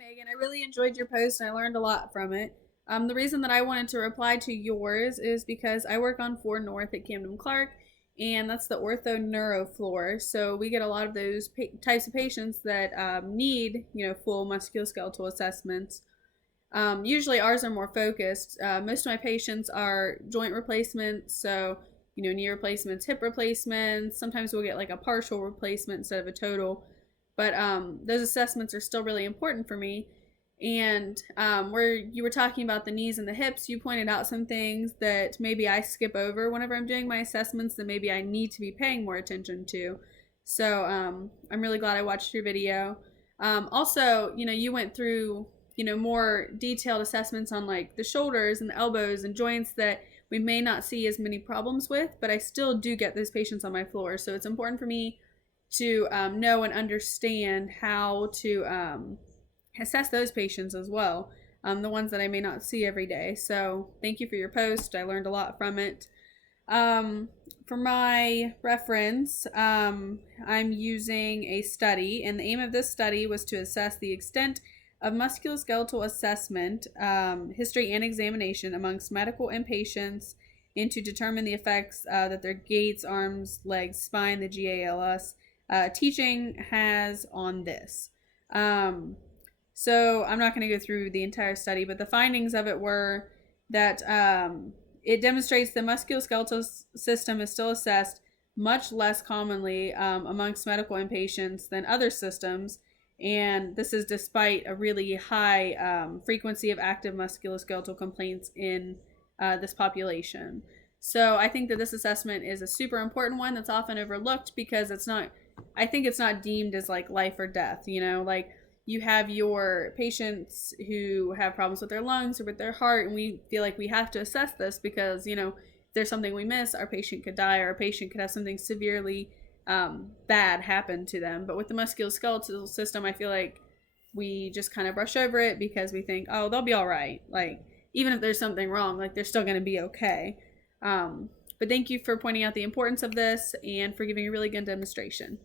Megan. I really enjoyed your post and I learned a lot from it. The reason that I wanted to reply to yours is because I work on 4 North at Camden Clark, and that's the ortho neuro floor. So we get a lot of those types of patients that need, full musculoskeletal assessments. Usually ours are more focused. Most of my patients are joint replacements, so knee replacements, hip replacements. Sometimes we'll get like a partial replacement instead of a total. But those assessments are still really important for me. And where you were talking about the knees and the hips, you pointed out some things that maybe I skip over whenever I'm doing my assessments that maybe I need to be paying more attention to. So I'm really glad I watched your video. Also, you went through, more detailed assessments on like the shoulders and the elbows and joints that we may not see as many problems with, but I still do get those patients on my floor. So it's important for me to know and understand how to assess those patients as well, the ones that I may not see every day. So thank you for your post. I learned a lot from it. For my reference, I'm using a study, and the aim of this study was to assess the extent of musculoskeletal assessment, history, and examination amongst medical inpatients, and to determine the effects that their gaits, arms, legs, spine, the GALS teaching has on this. So I'm not going to go through the entire study, but the findings of it were that it demonstrates the musculoskeletal system is still assessed much less commonly amongst medical inpatients than other systems. And this is despite a really high frequency of active musculoskeletal complaints in this population. So I think that this assessment is a super important one that's often overlooked because I think it's not deemed as like life or death, like you have your patients who have problems with their lungs or with their heart, and we feel like we have to assess this because, if there's something we miss, our patient could die or our patient could have something severely bad happen to them. But with the musculoskeletal system, I feel like we just kind of brush over it because we think, oh, they'll be all right. Like, even if there's something wrong, like they're still going to be okay. But thank you for pointing out the importance of this and for giving a really good demonstration.